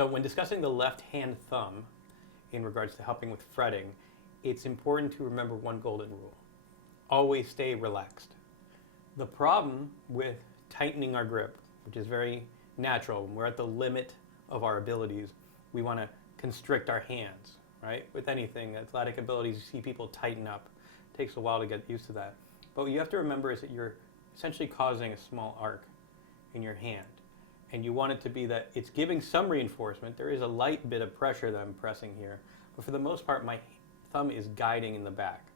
So when discussing the left hand thumb in regards to helping with fretting, it's important to remember one golden rule. Always stay relaxed. The problem with tightening our grip, which is very natural, when we're at the limit of our abilities, we want to constrict our hands, right? With anything, athletic abilities, you see people tighten up. It takes a while to get used to that. But what you have to remember is that you're essentially causing a small arc in your hand. And you want it to be that it's giving some reinforcement. There is a light bit of pressure that I'm pressing here. But for the most part, my thumb is guiding in the back.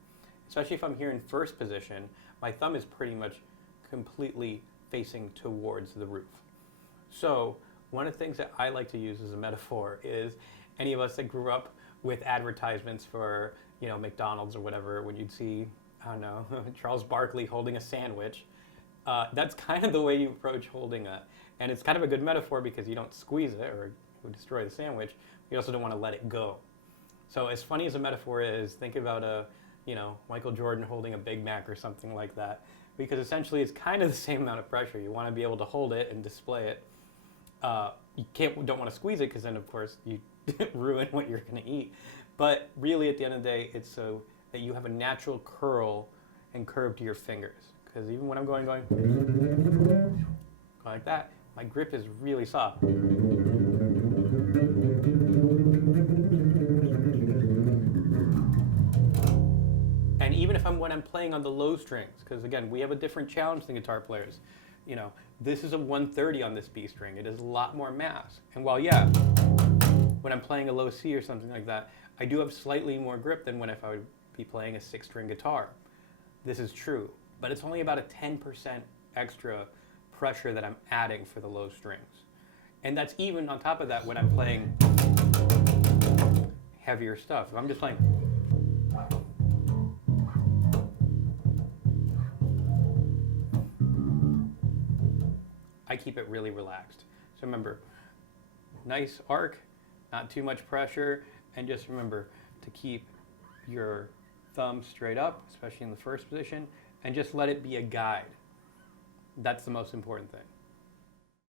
Especially if I'm here in first position, my thumb is pretty much completely facing towards the roof. So one of the things that I like to use as a metaphor is any of us that grew up with advertisements for, you know, McDonald's or whatever, when you'd see, I don't know, Charles Barkley holding a sandwich, that's kind of the way you approach holding a, and it's kind of a good metaphor because you don't squeeze it or it would destroy the sandwich. You also don't want to let it go. So as funny as a metaphor is, think about a, you know, Michael Jordan holding a Big Mac or something like that, because essentially it's kind of the same amount of pressure. You want to be able to hold it and display it. You don't want to squeeze it because then of course you ruin what you're going to eat. But really at the end of the day, it's so that you have a natural curl and curve to your fingers. Because even when I'm going like that, my grip is really soft. And even if when I'm playing on the low strings, because again, we have a different challenge than guitar players. You know, this is a 130 on this B string. It is a lot more mass. And while, yeah, when I'm playing a low C or something like that, I do have slightly more grip than if I would be playing a 6-string guitar. This is true, but it's only about a 10% extra pressure that I'm adding for the low strings. And that's even on top of that when I'm playing heavier stuff. If I'm just playing, I keep it really relaxed. So remember, nice arc, not too much pressure, and just remember to keep your thumb straight up, especially in the first position, and just let it be a guide. That's the most important thing.